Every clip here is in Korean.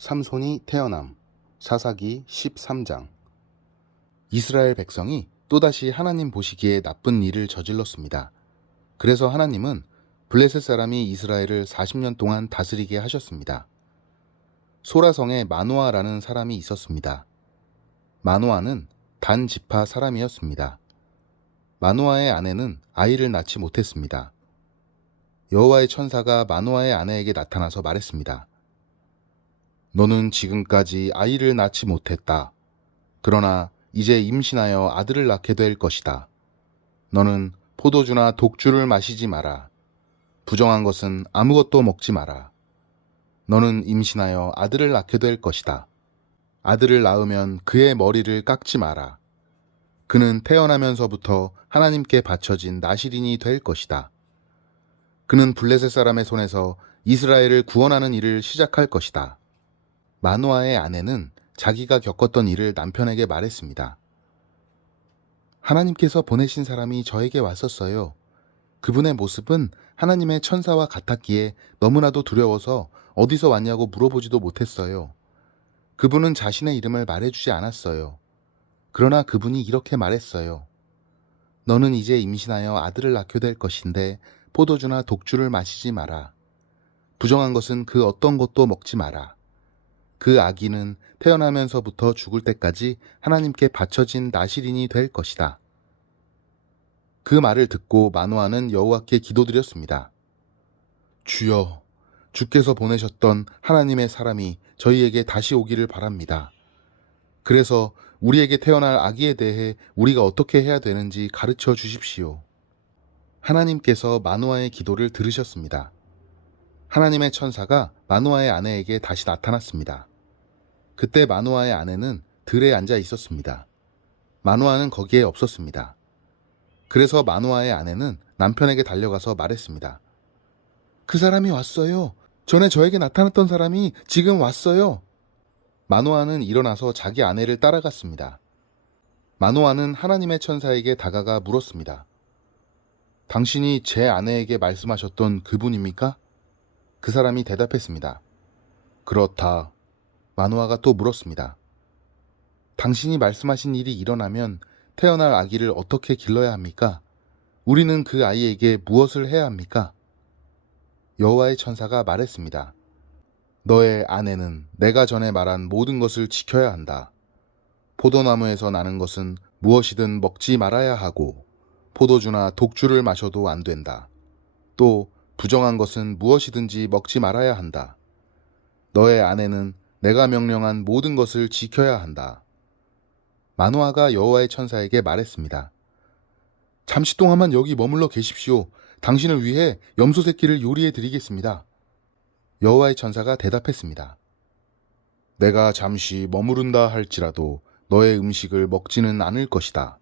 삼손이 태어남. 사사기 13장. 이스라엘 백성이 또다시 하나님 보시기에 나쁜 일을 저질렀습니다. 그래서 하나님은 블레셋 사람이 이스라엘을 40년 동안 다스리게 하셨습니다. 소라성에 마노아라는 사람이 있었습니다. 마노아는 단 지파 사람이었습니다. 마노아의 아내는 아이를 낳지 못했습니다. 여호와의 천사가 마노아의 아내에게 나타나서 말했습니다. 너는 지금까지 아이를 낳지 못했다. 그러나 이제 임신하여 아들을 낳게 될 것이다. 너는 포도주나 독주를 마시지 마라. 부정한 것은 아무것도 먹지 마라. 너는 임신하여 아들을 낳게 될 것이다. 아들을 낳으면 그의 머리를 깎지 마라. 그는 태어나면서부터 하나님께 바쳐진 나실인이 될 것이다. 그는 블레셋 사람의 손에서 이스라엘을 구원하는 일을 시작할 것이다. 마노아의 아내는 자기가 겪었던 일을 남편에게 말했습니다. 하나님께서 보내신 사람이 저에게 왔었어요. 그분의 모습은 하나님의 천사와 같았기에 너무나도 두려워서 어디서 왔냐고 물어보지도 못했어요. 그분은 자신의 이름을 말해주지 않았어요. 그러나 그분이 이렇게 말했어요. 너는 이제 임신하여 아들을 낳게 될 것인데 포도주나 독주를 마시지 마라. 부정한 것은 그 어떤 것도 먹지 마라. 그 아기는 태어나면서부터 죽을 때까지 하나님께 바쳐진 나실인이 될 것이다. 그 말을 듣고 마노아는 여호와께 기도드렸습니다. 주여, 주께서 보내셨던 하나님의 사람이 저희에게 다시 오기를 바랍니다. 그래서 우리에게 태어날 아기에 대해 우리가 어떻게 해야 되는지 가르쳐 주십시오. 하나님께서 마노아의 기도를 들으셨습니다. 하나님의 천사가 마노아의 아내에게 다시 나타났습니다. 그때 마노아의 아내는 들에 앉아 있었습니다. 마노아는 거기에 없었습니다. 그래서 마노아의 아내는 남편에게 달려가서 말했습니다. 그 사람이 왔어요. 전에 저에게 나타났던 사람이 지금 왔어요. 마노아는 일어나서 자기 아내를 따라갔습니다. 마노아는 하나님의 천사에게 다가가 물었습니다. 당신이 제 아내에게 말씀하셨던 그분입니까? 그 사람이 대답했습니다. 그렇다. 마노아가 또 물었습니다. 당신이 말씀하신 일이 일어나면 태어날 아기를 어떻게 길러야 합니까? 우리는 그 아이에게 무엇을 해야 합니까? 여호와의 천사가 말했습니다. 너의 아내는 내가 전에 말한 모든 것을 지켜야 한다. 포도나무에서 나는 것은 무엇이든 먹지 말아야 하고 포도주나 독주를 마셔도 안 된다. 또 부정한 것은 무엇이든지 먹지 말아야 한다. 너의 아내는 내가 명령한 모든 것을 지켜야 한다. 마노아가 여호와의 천사에게 말했습니다. 잠시 동안만 여기 머물러 계십시오. 당신을 위해 염소 새끼를 요리해 드리겠습니다. 여호와의 천사가 대답했습니다. 내가 잠시 머무른다 할지라도 너의 음식을 먹지는 않을 것이다.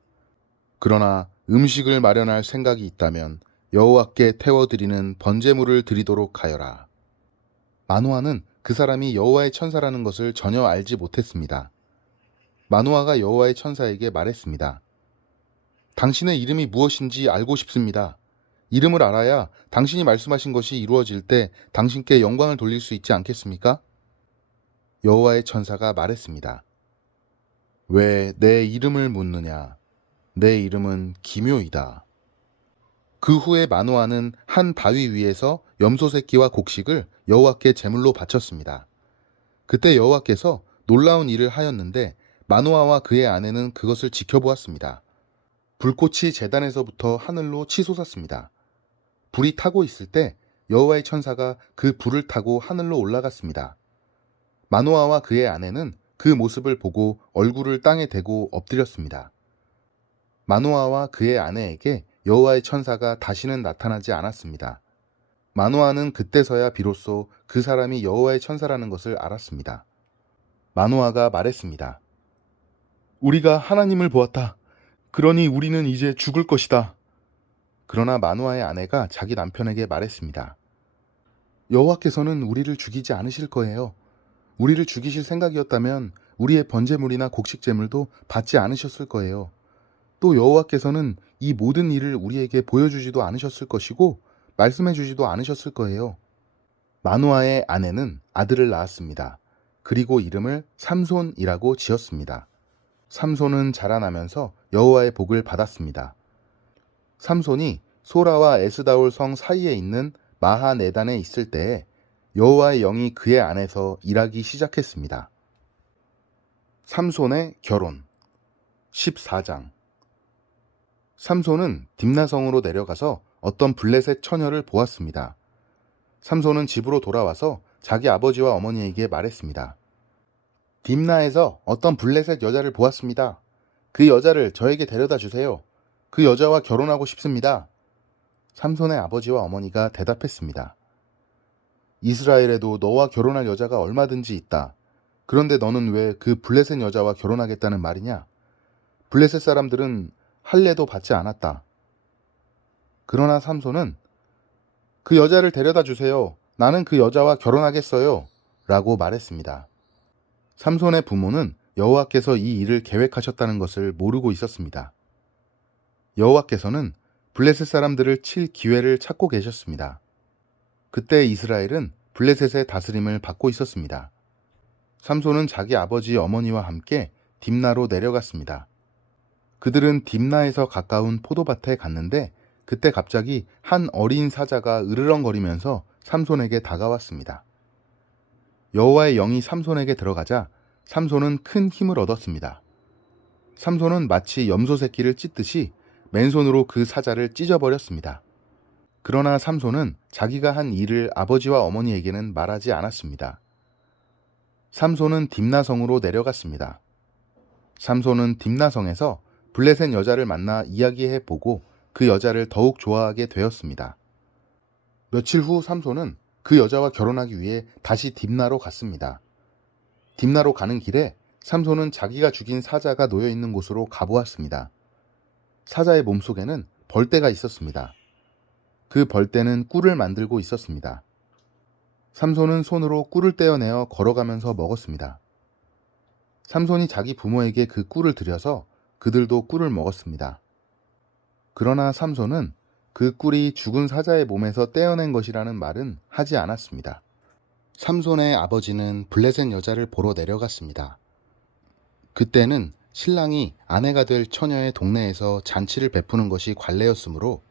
그러나 음식을 마련할 생각이 있다면 여호와께 태워드리는 번제물을 드리도록 하여라. 마노아는 그 사람이 여호와의 천사라는 것을 전혀 알지 못했습니다. 마노아가 여호와의 천사에게 말했습니다. 당신의 이름이 무엇인지 알고 싶습니다. 이름을 알아야 당신이 말씀하신 것이 이루어질 때 당신께 영광을 돌릴 수 있지 않겠습니까? 여호와의 천사가 말했습니다. 왜 내 이름을 묻느냐? 내 이름은 기묘이다. 그 후에 마노아는 한 바위 위에서 염소 새끼와 곡식을 여호와께 제물로 바쳤습니다. 그때 여호와께서 놀라운 일을 하였는데 마노아와 그의 아내는 그것을 지켜보았습니다. 불꽃이 제단에서부터 하늘로 치솟았습니다. 불이 타고 있을 때 여호와의 천사가 그 불을 타고 하늘로 올라갔습니다. 마노아와 그의 아내는 그 모습을 보고 얼굴을 땅에 대고 엎드렸습니다. 마노아와 그의 아내에게 여호와의 천사가 다시는 나타나지 않았습니다. 마노아는 그때서야 비로소 그 사람이 여호와의 천사라는 것을 알았습니다. 마노아가 말했습니다. 우리가 하나님을 보았다. 그러니 우리는 이제 죽을 것이다. 그러나 마노아의 아내가 자기 남편에게 말했습니다. 여호와께서는 우리를 죽이지 않으실 거예요. 우리를 죽이실 생각이었다면 우리의 번제물이나 곡식제물도 받지 않으셨을 거예요. 또 여호와께서는 이 모든 일을 우리에게 보여주지도 않으셨을 것이고 말씀해 주지도 않으셨을 거예요. 마노아의 아내는 아들을 낳았습니다. 그리고 이름을 삼손이라고 지었습니다. 삼손은 자라나면서 여호와의 복을 받았습니다. 삼손이 소라와 에스다올 성 사이에 있는 마하네단에 있을 때에 여호와의 영이 그의 안에서 일하기 시작했습니다. 삼손의 결혼 14장. 삼손은 딥나성으로 내려가서 어떤 블레셋 처녀를 보았습니다. 삼손은 집으로 돌아와서 자기 아버지와 어머니에게 말했습니다. 딥나에서 어떤 블레셋 여자를 보았습니다. 그 여자를 저에게 데려다 주세요. 그 여자와 결혼하고 싶습니다. 삼손의 아버지와 어머니가 대답했습니다. 이스라엘에도 너와 결혼할 여자가 얼마든지 있다. 그런데 너는 왜 그 블레셋 여자와 결혼하겠다는 말이냐? 블레셋 사람들은 할례도 받지 않았다. 그러나 삼손은 그 여자를 데려다 주세요. 나는 그 여자와 결혼하겠어요. 라고 말했습니다. 삼손의 부모는 여호와께서 이 일을 계획하셨다는 것을 모르고 있었습니다. 여호와께서는 블레셋 사람들을 칠 기회를 찾고 계셨습니다. 그때 이스라엘은 블레셋의 다스림을 받고 있었습니다. 삼손은 자기 아버지 어머니와 함께 딥나로 내려갔습니다. 그들은 딥나에서 가까운 포도밭에 갔는데 그때 갑자기 한 어린 사자가 으르렁거리면서 삼손에게 다가왔습니다. 여호와의 영이 삼손에게 들어가자 삼손은 큰 힘을 얻었습니다. 삼손은 마치 염소 새끼를 찢듯이 맨손으로 그 사자를 찢어버렸습니다. 그러나 삼손은 자기가 한 일을 아버지와 어머니에게는 말하지 않았습니다. 삼손은 딥나성으로 내려갔습니다. 삼손은 딥나성에서 블레셋 여자를 만나 이야기해보고 그 여자를 더욱 좋아하게 되었습니다. 며칠 후 삼손은 그 여자와 결혼하기 위해 다시 딥나로 갔습니다. 딥나로 가는 길에 삼손은 자기가 죽인 사자가 놓여있는 곳으로 가보았습니다. 사자의 몸속에는 벌떼가 있었습니다. 그 벌떼는 꿀을 만들고 있었습니다. 삼손은 손으로 꿀을 떼어내어 걸어가면서 먹었습니다. 삼손이 자기 부모에게 그 꿀을 드려서 그들도 꿀을 먹었습니다. 그러나 삼손은 그 꿀이 죽은 사자의 몸에서 떼어낸 것이라는 말은 하지 않았습니다. 삼손의 아버지는 블레셋 여자를 보러 내려갔습니다. 그때는 신랑이 아내가 될 처녀의 동네에서 잔치를 베푸는 것이 관례였으므로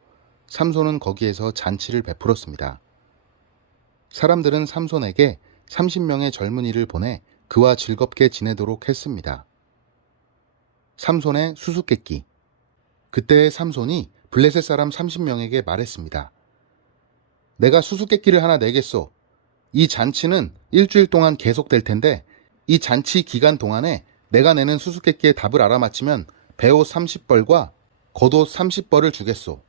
삼손은 거기에서 잔치를 베풀었습니다. 사람들은 삼손에게 30명의 젊은이를 보내 그와 즐겁게 지내도록 했습니다. 삼손의 수수께끼. 그때 삼손이 블레셋 사람 30명에게 말했습니다. 내가 수수께끼를 하나 내겠소. 이 잔치는 일주일 동안 계속될 텐데 이 잔치 기간 동안에 내가 내는 수수께끼의 답을 알아맞히면 배옷 30벌과 겉옷 30벌을 주겠소.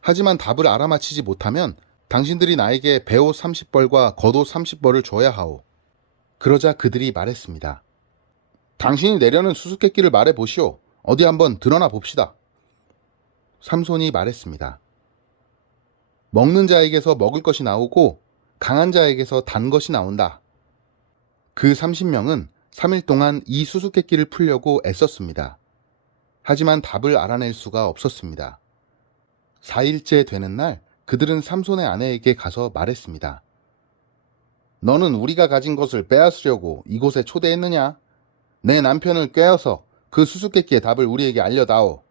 하지만 답을 알아맞히지 못하면 당신들이 나에게 배옷 30벌과 겉옷 30벌을 줘야 하오. 그러자 그들이 말했습니다. 당신이 내려는 수수께끼를 말해보시오. 어디 한번 드러나 봅시다. 삼손이 말했습니다. 먹는 자에게서 먹을 것이 나오고 강한 자에게서 단 것이 나온다. 그 30명은 3일 동안 이 수수께끼를 풀려고 애썼습니다. 하지만 답을 알아낼 수가 없었습니다. 4일째 되는 날 그들은 삼손의 아내에게 가서 말했습니다. 너는 우리가 가진 것을 빼앗으려고 이곳에 초대했느냐? 내 남편을 꾀어서 그 수수께끼의 답을 우리에게 알려다오.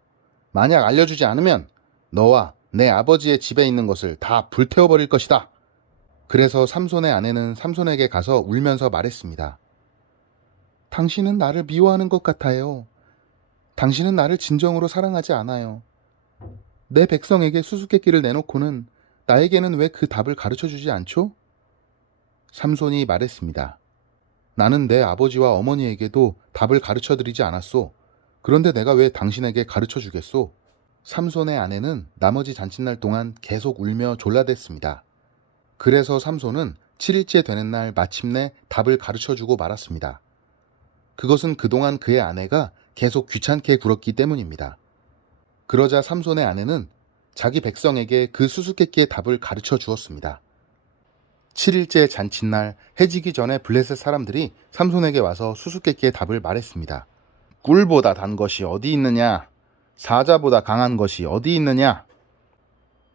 만약 알려주지 않으면 너와 내 아버지의 집에 있는 것을 다 불태워버릴 것이다. 그래서 삼손의 아내는 삼손에게 가서 울면서 말했습니다. 당신은 나를 미워하는 것 같아요. 당신은 나를 진정으로 사랑하지 않아요. 내 백성에게 수수께끼를 내놓고는 나에게는 왜 그 답을 가르쳐주지 않죠? 삼손이 말했습니다. 나는 내 아버지와 어머니에게도 답을 가르쳐드리지 않았소. 그런데 내가 왜 당신에게 가르쳐주겠소? 삼손의 아내는 나머지 잔칫날 동안 계속 울며 졸라댔습니다. 그래서 삼손은 7일째 되는 날 마침내 답을 가르쳐주고 말았습니다. 그것은 그동안 그의 아내가 계속 귀찮게 굴었기 때문입니다. 그러자 삼손의 아내는 자기 백성에게 그 수수께끼의 답을 가르쳐 주었습니다. 7일째 잔칫날 해지기 전에 블레셋 사람들이 삼손에게 와서 수수께끼의 답을 말했습니다. 꿀보다 단 것이 어디 있느냐? 사자보다 강한 것이 어디 있느냐?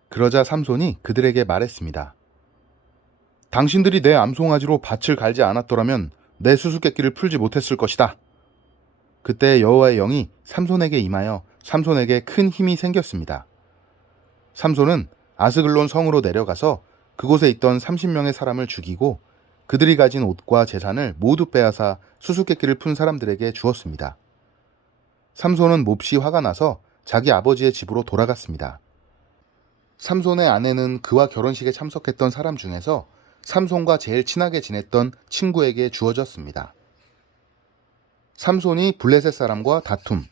그러자 삼손이 그들에게 말했습니다. 당신들이 내 암송아지로 밭을 갈지 않았더라면 내 수수께끼를 풀지 못했을 것이다. 그때 여호와의 영이 삼손에게 임하여 삼손에게 큰 힘이 생겼습니다. 삼손은 아스글론 성으로 내려가서 그곳에 있던 30명의 사람을 죽이고 그들이 가진 옷과 재산을 모두 빼앗아 수수께끼를 푼 사람들에게 주었습니다. 삼손은 몹시 화가 나서 자기 아버지의 집으로 돌아갔습니다. 삼손의 아내는 그와 결혼식에 참석했던 사람 중에서 삼손과 제일 친하게 지냈던 친구에게 주어졌습니다. 삼손이 블레셋 사람과 다툼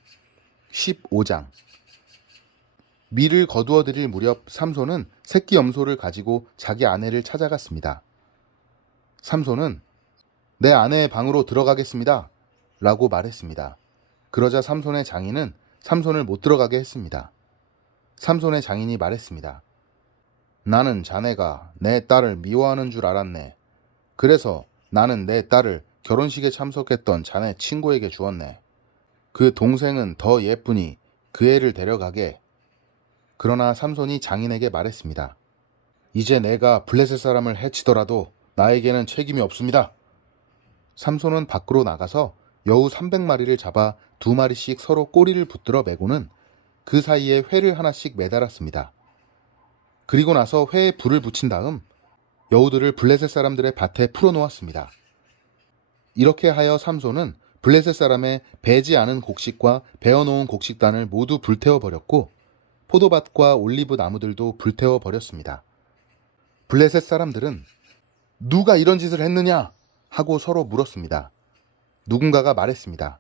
15장. 밀을 거두어 들일 무렵 삼손은 새끼 염소를 가지고 자기 아내를 찾아갔습니다. 삼손은 내 아내의 방으로 들어가겠습니다 라고 말했습니다. 그러자 삼손의 장인은 삼손을 못 들어가게 했습니다. 삼손의 장인이 말했습니다. 나는 자네가 내 딸을 미워하는 줄 알았네. 그래서 나는 내 딸을 결혼식에 참석했던 자네 친구에게 주었네. 그 동생은 더 예쁘니 그 애를 데려가게. 그러나 삼손이 장인에게 말했습니다. 이제 내가 블레셋 사람을 해치더라도 나에게는 책임이 없습니다. 삼손은 밖으로 나가서 여우 300마리를 잡아 2마리씩 서로 꼬리를 붙들어 매고는 그 사이에 회를 하나씩 매달았습니다. 그리고 나서 회에 불을 붙인 다음 여우들을 블레셋 사람들의 밭에 풀어놓았습니다. 이렇게 하여 삼손은 블레셋 사람의 배지 않은 곡식과 베어놓은 곡식단을 모두 불태워버렸고 포도밭과 올리브 나무들도 불태워버렸습니다. 블레셋 사람들은 누가 이런 짓을 했느냐 하고 서로 물었습니다. 누군가가 말했습니다.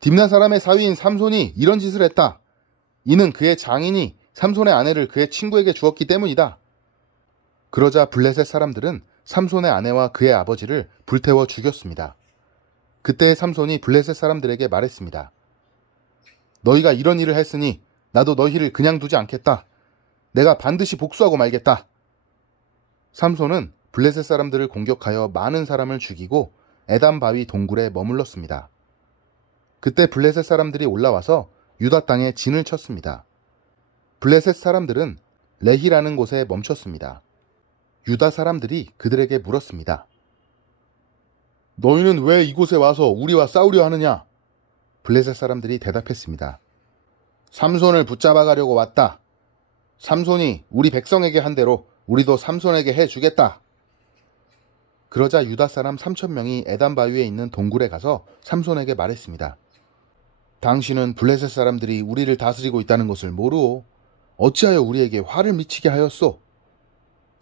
딥나 사람의 사위인 삼손이 이런 짓을 했다. 이는 그의 장인이 삼손의 아내를 그의 친구에게 주었기 때문이다. 그러자 블레셋 사람들은 삼손의 아내와 그의 아버지를 불태워 죽였습니다. 그때 삼손이 블레셋 사람들에게 말했습니다. 너희가 이런 일을 했으니 나도 너희를 그냥 두지 않겠다. 내가 반드시 복수하고 말겠다. 삼손은 블레셋 사람들을 공격하여 많은 사람을 죽이고 에담 바위 동굴에 머물렀습니다. 그때 블레셋 사람들이 올라와서 유다 땅에 진을 쳤습니다. 블레셋 사람들은 레히라는 곳에 멈췄습니다. 유다 사람들이 그들에게 물었습니다. 너희는 왜 이곳에 와서 우리와 싸우려 하느냐? 블레셋 사람들이 대답했습니다. 삼손을 붙잡아 가려고 왔다. 삼손이 우리 백성에게 한 대로 우리도 삼손에게 해주겠다. 그러자 유다 사람 3,000명이 에담 바위에 있는 동굴에 가서 삼손에게 말했습니다. 당신은 블레셋 사람들이 우리를 다스리고 있다는 것을 모르오. 어찌하여 우리에게 화를 미치게 하였소?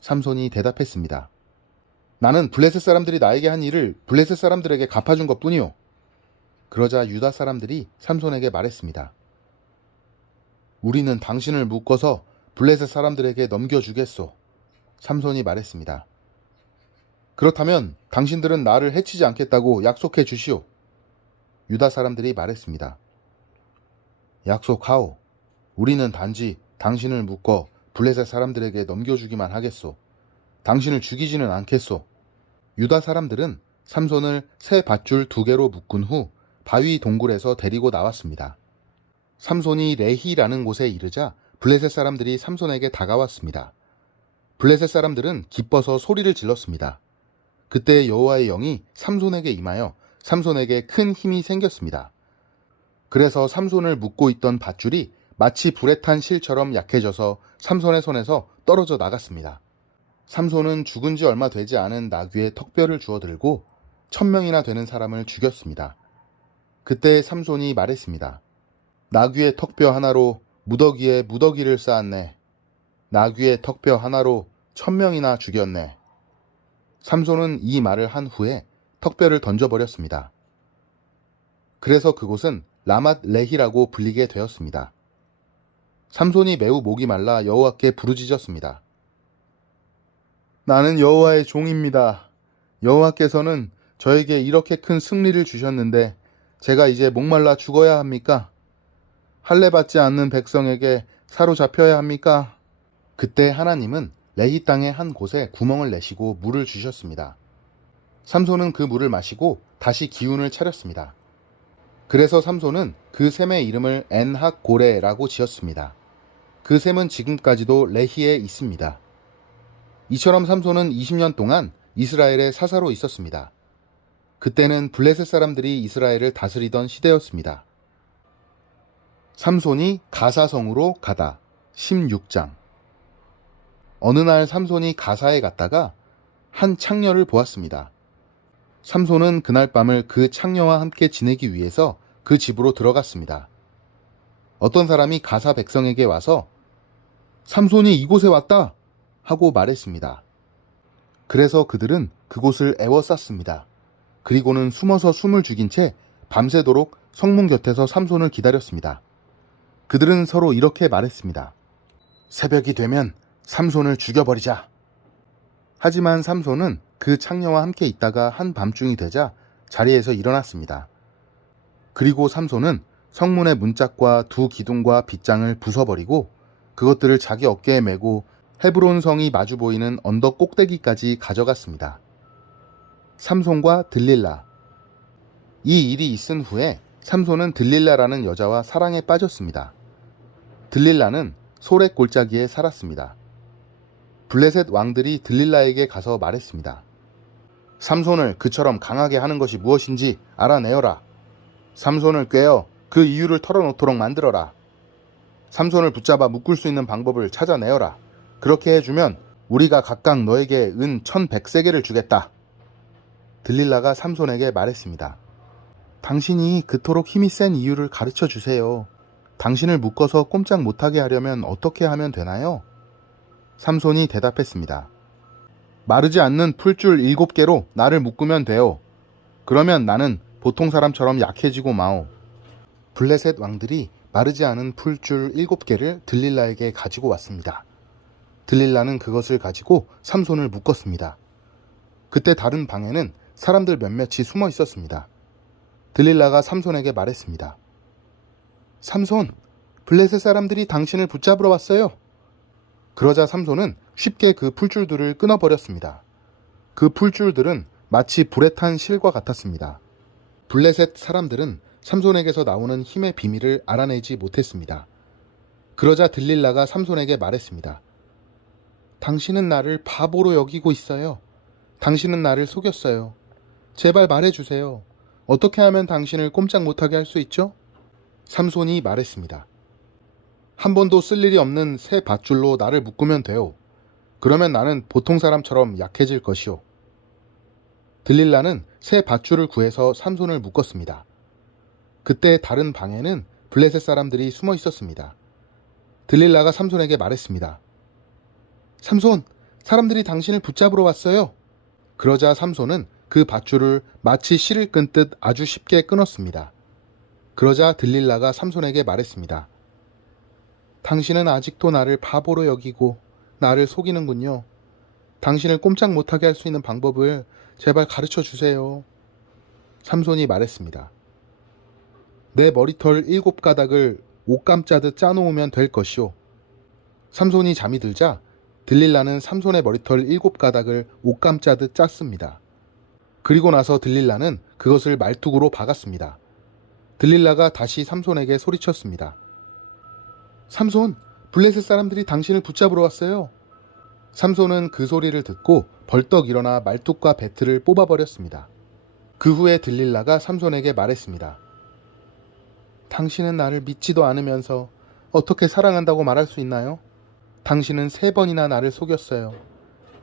삼손이 대답했습니다. 나는 블레셋 사람들이 나에게 한 일을 블레셋 사람들에게 갚아준 것뿐이오. 그러자 유다 사람들이 삼손에게 말했습니다. 우리는 당신을 묶어서 블레셋 사람들에게 넘겨주겠소. 삼손이 말했습니다. 그렇다면 당신들은 나를 해치지 않겠다고 약속해 주시오. 유다 사람들이 말했습니다. 약속하오. 우리는 단지 당신을 묶어 블레셋 사람들에게 넘겨주기만 하겠소. 당신을 죽이지는 않겠소. 유다 사람들은 삼손을 새 밧줄 2개로 묶은 후 바위 동굴에서 데리고 나왔습니다. 삼손이 레히라는 곳에 이르자 블레셋 사람들이 삼손에게 다가왔습니다. 블레셋 사람들은 기뻐서 소리를 질렀습니다. 그때 여호와의 영이 삼손에게 임하여 삼손에게 큰 힘이 생겼습니다. 그래서 삼손을 묶고 있던 밧줄이 마치 불에 탄 실처럼 약해져서 삼손의 손에서 떨어져 나갔습니다. 삼손은 죽은 지 얼마 되지 않은 나귀의 턱뼈를 주워 들고 1,000명이나 되는 사람을 죽였습니다. 그때 삼손이 말했습니다. 나귀의 턱뼈 하나로 무더기에 무더기를 쌓았네. 나귀의 턱뼈 하나로 1,000명이나 죽였네. 삼손은 이 말을 한 후에 턱뼈를 던져버렸습니다. 그래서 그곳은 라맛 레히라고 불리게 되었습니다. 삼손이 매우 목이 말라 여호와께 부르짖었습니다. 나는 여호와의 종입니다. 여호와께서는 저에게 이렇게 큰 승리를 주셨는데 제가 이제 목말라 죽어야 합니까? 할례 받지 않는 백성에게 사로잡혀야 합니까? 그때 하나님은 레히 땅의 한 곳에 구멍을 내시고 물을 주셨습니다. 삼손은 그 물을 마시고 다시 기운을 차렸습니다. 그래서 삼손은 그 샘의 이름을 엔학고레라고 지었습니다. 그 샘은 지금까지도 레히에 있습니다. 이처럼 삼손은 20년 동안 이스라엘의 사사로 있었습니다. 그때는 블레셋 사람들이 이스라엘을 다스리던 시대였습니다. 삼손이 가사성으로 가다 16장. 어느 날 삼손이 가사에 갔다가 한 창녀를 보았습니다. 삼손은 그날 밤을 그 창녀와 함께 지내기 위해서 그 집으로 들어갔습니다. 어떤 사람이 가사 백성에게 와서 삼손이 이곳에 왔다 하고 말했습니다. 그래서 그들은 그곳을 에워쌌습니다. 그리고는 숨어서 숨을 죽인 채 밤새도록 성문 곁에서 삼손을 기다렸습니다. 그들은 서로 이렇게 말했습니다. 새벽이 되면 삼손을 죽여버리자. 하지만 삼손은 그 창녀와 함께 있다가 한밤중이 되자 자리에서 일어났습니다. 그리고 삼손은 성문의 문짝과 두 기둥과 빗장을 부숴버리고 그것들을 자기 어깨에 메고 헤브론 성이 마주 보이는 언덕 꼭대기까지 가져갔습니다. 삼손과 들릴라. 이 일이 있은 후에 삼손은 들릴라라는 여자와 사랑에 빠졌습니다. 들릴라는 소렉 골짜기에 살았습니다. 블레셋 왕들이 들릴라에게 가서 말했습니다. 삼손을 그처럼 강하게 하는 것이 무엇인지 알아내어라. 삼손을 꿰어 그 이유를 털어놓도록 만들어라. 삼손을 붙잡아 묶을 수 있는 방법을 찾아내어라. 그렇게 해주면 우리가 각각 너에게 은 1,100세겔을 주겠다. 들릴라가 삼손에게 말했습니다. 당신이 그토록 힘이 센 이유를 가르쳐 주세요. 당신을 묶어서 꼼짝 못하게 하려면 어떻게 하면 되나요? 삼손이 대답했습니다. 마르지 않는 풀줄 7개로 나를 묶으면 돼요. 그러면 나는 보통 사람처럼 약해지고 마오. 블레셋 왕들이 마르지 않은 풀줄 7개를 들릴라에게 가지고 왔습니다. 들릴라는 그것을 가지고 삼손을 묶었습니다. 그때 다른 방에는 사람들 몇몇이 숨어 있었습니다. 들릴라가 삼손에게 말했습니다. 삼손, 블레셋 사람들이 당신을 붙잡으러 왔어요. 그러자 삼손은 쉽게 그 풀줄들을 끊어버렸습니다. 그 풀줄들은 마치 불에 탄 실과 같았습니다. 블레셋 사람들은 삼손에게서 나오는 힘의 비밀을 알아내지 못했습니다. 그러자 들릴라가 삼손에게 말했습니다. 당신은 나를 바보로 여기고 있어요. 당신은 나를 속였어요. 제발 말해주세요. 어떻게 하면 당신을 꼼짝 못하게 할 수 있죠? 삼손이 말했습니다. 한 번도 쓸 일이 없는 새 밧줄로 나를 묶으면 돼요. 그러면 나는 보통 사람처럼 약해질 것이요. 들릴라는 새 밧줄을 구해서 삼손을 묶었습니다. 그때 다른 방에는 블레셋 사람들이 숨어 있었습니다. 들릴라가 삼손에게 말했습니다. 삼손, 사람들이 당신을 붙잡으러 왔어요. 그러자 삼손은 그 밧줄을 마치 실을 끊듯 아주 쉽게 끊었습니다. 그러자 들릴라가 삼손에게 말했습니다. 당신은 아직도 나를 바보로 여기고 나를 속이는군요. 당신을 꼼짝 못하게 할 수 있는 방법을 제발 가르쳐 주세요. 삼손이 말했습니다. 내 머리털 7가닥을 옷감 짜듯 짜놓으면 될 것이오. 삼손이 잠이 들자 들릴라는 삼손의 머리털 7가닥을 옷감 짜듯 짰습니다. 그리고 나서 들릴라는 그것을 말뚝으로 박았습니다. 들릴라가 다시 삼손에게 소리쳤습니다. 삼손, 블레셋 사람들이 당신을 붙잡으러 왔어요. 삼손은 그 소리를 듣고 벌떡 일어나 말뚝과 배틀을 뽑아버렸습니다. 그 후에 들릴라가 삼손에게 말했습니다. 당신은 나를 믿지도 않으면서 어떻게 사랑한다고 말할 수 있나요? 당신은 3번이나 나를 속였어요.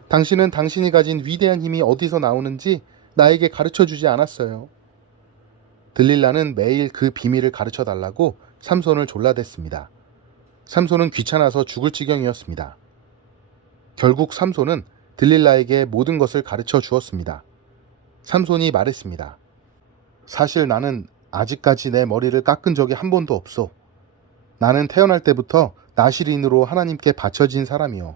당신은 당신이 가진 위대한 힘이 어디서 나오는지 나에게 가르쳐주지 않았어요. 들릴라는 매일 그 비밀을 가르쳐달라고 삼손을 졸라댔습니다. 삼손은 귀찮아서 죽을 지경이었습니다. 결국 삼손은 들릴라에게 모든 것을 가르쳐 주었습니다. 삼손이 말했습니다. 사실 나는 아직까지 내 머리를 깎은 적이 한 번도 없어. 나는 태어날 때부터 나실인으로 하나님께 바쳐진 사람이요.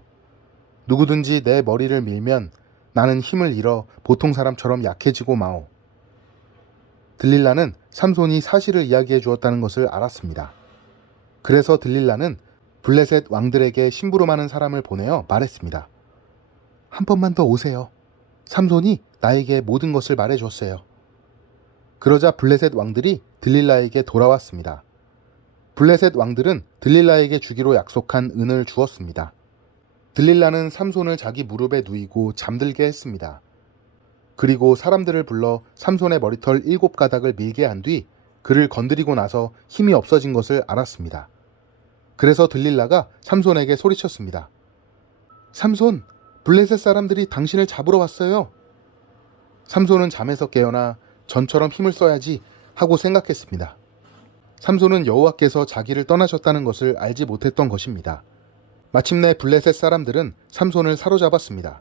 누구든지 내 머리를 밀면 나는 힘을 잃어 보통 사람처럼 약해지고 마오. 들릴라는 삼손이 사실을 이야기해 주었다는 것을 알았습니다. 그래서 들릴라는 블레셋 왕들에게 심부름하는 사람을 보내어 말했습니다. 한 번만 더 오세요. 삼손이 나에게 모든 것을 말해줬어요. 그러자 블레셋 왕들이 들릴라에게 돌아왔습니다. 블레셋 왕들은 들릴라에게 주기로 약속한 은을 주었습니다. 들릴라는 삼손을 자기 무릎에 누이고 잠들게 했습니다. 그리고 사람들을 불러 삼손의 머리털 7가닥을 밀게 한 뒤 그를 건드리고 나서 힘이 없어진 것을 알았습니다. 그래서 들릴라가 삼손에게 소리쳤습니다. 삼손, 블레셋 사람들이 당신을 잡으러 왔어요. 삼손은 잠에서 깨어나 전처럼 힘을 써야지 하고 생각했습니다. 삼손은 여호와께서 자기를 떠나셨다는 것을 알지 못했던 것입니다. 마침내 블레셋 사람들은 삼손을 사로잡았습니다.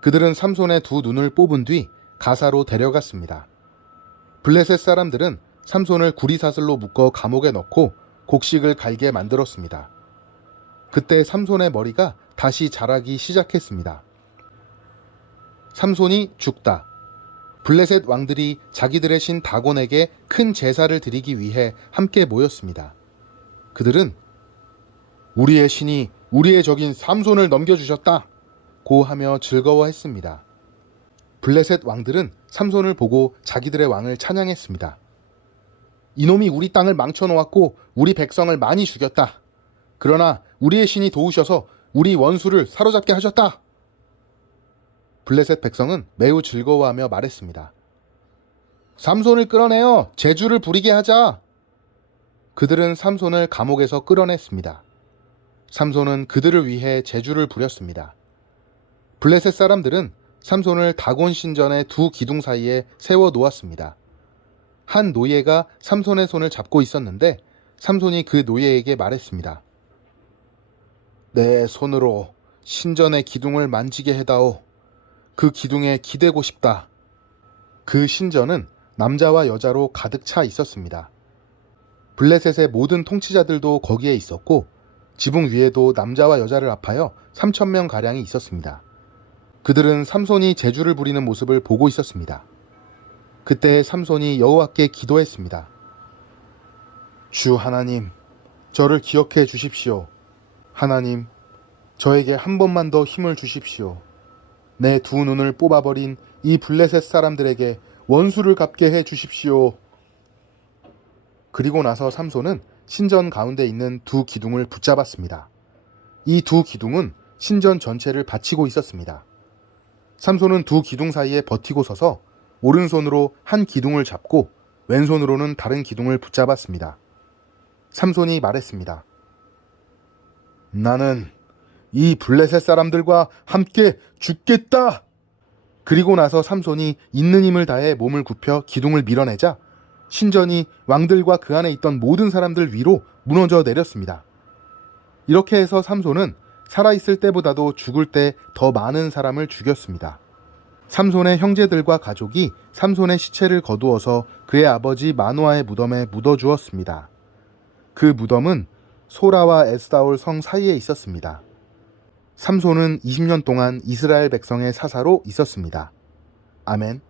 그들은 삼손의 두 눈을 뽑은 뒤 가사로 데려갔습니다. 블레셋 사람들은 삼손을 구리사슬로 묶어 감옥에 넣고 곡식을 갈게 만들었습니다. 그때 삼손의 머리가 다시 자라기 시작했습니다. 삼손이 죽다. 블레셋 왕들이 자기들의 신 다곤에게 큰 제사를 드리기 위해 함께 모였습니다. 그들은 우리의 신이 우리의 적인 삼손을 넘겨주셨다 고 하며 즐거워했습니다. 블레셋 왕들은 삼손을 보고 자기들의 왕을 찬양했습니다. 이놈이 우리 땅을 망쳐놓았고 우리 백성을 많이 죽였다. 그러나 우리의 신이 도우셔서 우리 원수를 사로잡게 하셨다. 블레셋 백성은 매우 즐거워하며 말했습니다. 삼손을 끌어내어 제주를 부리게 하자. 그들은 삼손을 감옥에서 끌어냈습니다. 삼손은 그들을 위해 제주를 부렸습니다. 블레셋 사람들은 삼손을 다곤 신전의 두 기둥 사이에 세워 놓았습니다. 한 노예가 삼손의 손을 잡고 있었는데 삼손이 그 노예에게 말했습니다. 내 손으로 신전의 기둥을 만지게 해다오. 그 기둥에 기대고 싶다. 그 신전은 남자와 여자로 가득 차 있었습니다. 블레셋의 모든 통치자들도 거기에 있었고 지붕 위에도 남자와 여자를 합하여 3,000명가량이 있었습니다. 그들은 삼손이 제주를 부리는 모습을 보고 있었습니다. 그때 삼손이 여호와께 기도했습니다. 주 하나님, 저를 기억해 주십시오. 하나님, 저에게 한 번만 더 힘을 주십시오. 내 두 눈을 뽑아버린 이 블레셋 사람들에게 원수를 갚게 해 주십시오. 그리고 나서 삼손은 신전 가운데 있는 두 기둥을 붙잡았습니다. 이 두 기둥은 신전 전체를 받치고 있었습니다. 삼손은 두 기둥 사이에 버티고 서서 오른손으로 한 기둥을 잡고 왼손으로는 다른 기둥을 붙잡았습니다. 삼손이 말했습니다. 나는 이 블레셋 사람들과 함께 죽겠다. 그리고 나서 삼손이 있는 힘을 다해 몸을 굽혀 기둥을 밀어내자 신전이 왕들과 그 안에 있던 모든 사람들 위로 무너져 내렸습니다. 이렇게 해서 삼손은 살아있을 때보다도 죽을 때 더 많은 사람을 죽였습니다. 삼손의 형제들과 가족이 삼손의 시체를 거두어서 그의 아버지 마노아의 무덤에 묻어주었습니다. 그 무덤은 소라와 에스다올 성 사이에 있었습니다. 삼손은 20년 동안 이스라엘 백성의 사사로 있었습니다. 아멘.